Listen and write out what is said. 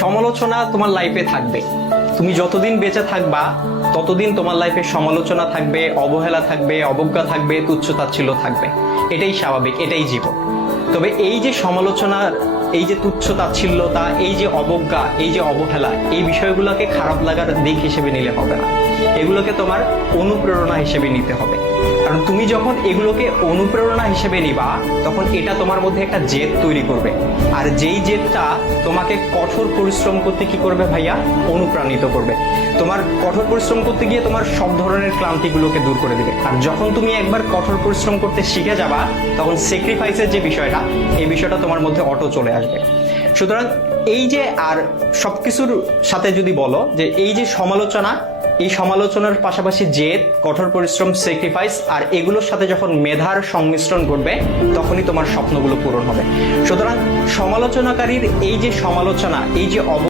সমালোচনা তোমার লাইফে থাকবে। তুমি যতদিন বেঁচে থাকবা ততদিন তোমার লাইফে সমালোচনা থাকবে, অবহেলা থাকবে, অবজ্ঞা থাকবে, তুচ্ছ-তাচ্ছিল্য থাকবে। এটাই স্বাভাবিক, এটাই জীবন। তবে এই যে সমালোচনার, এই যে তুচ্ছ-তাচ্ছিল্যতা, এই যে অবজ্ঞা, এই যে অবহেলা, এই বিষয়গুলোকে খারাপ লাগার দিক হিসেবে নিলে হবে না। এগুলোকে তোমার অনুপ্রেরণা হিসেবে নিতে হবে। কারণ তুমি যখন এগুলোকে অনুপ্রেরণা হিসেবে নিবা, তখন এটা তোমার মধ্যে একটা জেদ তৈরি করবে। আর যেই জেদটা তোমাকে কঠোর পরিশ্রম করতে কি করবে ভাইয়া? অনুপ্রাণিত করবে। তোমার কঠোর পরিশ্রম করতে গিয়ে তোমার সব ধরনের ক্লান্তিগুলোকে দূর করে দিবে। আর যখন তুমি একবার কঠোর পরিশ্রম করতে শিখে যাবা, তখন স্যাক্রিফাইসের যে বিষয়টা, এই বিষয়টা তোমার মধ্যে অটো চলে আসবে। সুতরাং এই যে, আর সবকিছুর সাথে যদি বলো যে এই যে সমালোচনা, এই সমালোচনার পাশাপাশি জেদ, কঠোর পরিশ্রম, স্যাক্রিফাইস, আর এগুলোর সাথে যখন মেধার সংমিশ্রণ ঘটবে, তখনই তোমার স্বপ্নগুলো পূরণ হবে। সুতরাং সমালোচনাকারীর এই যে সমালোচনা, এই যে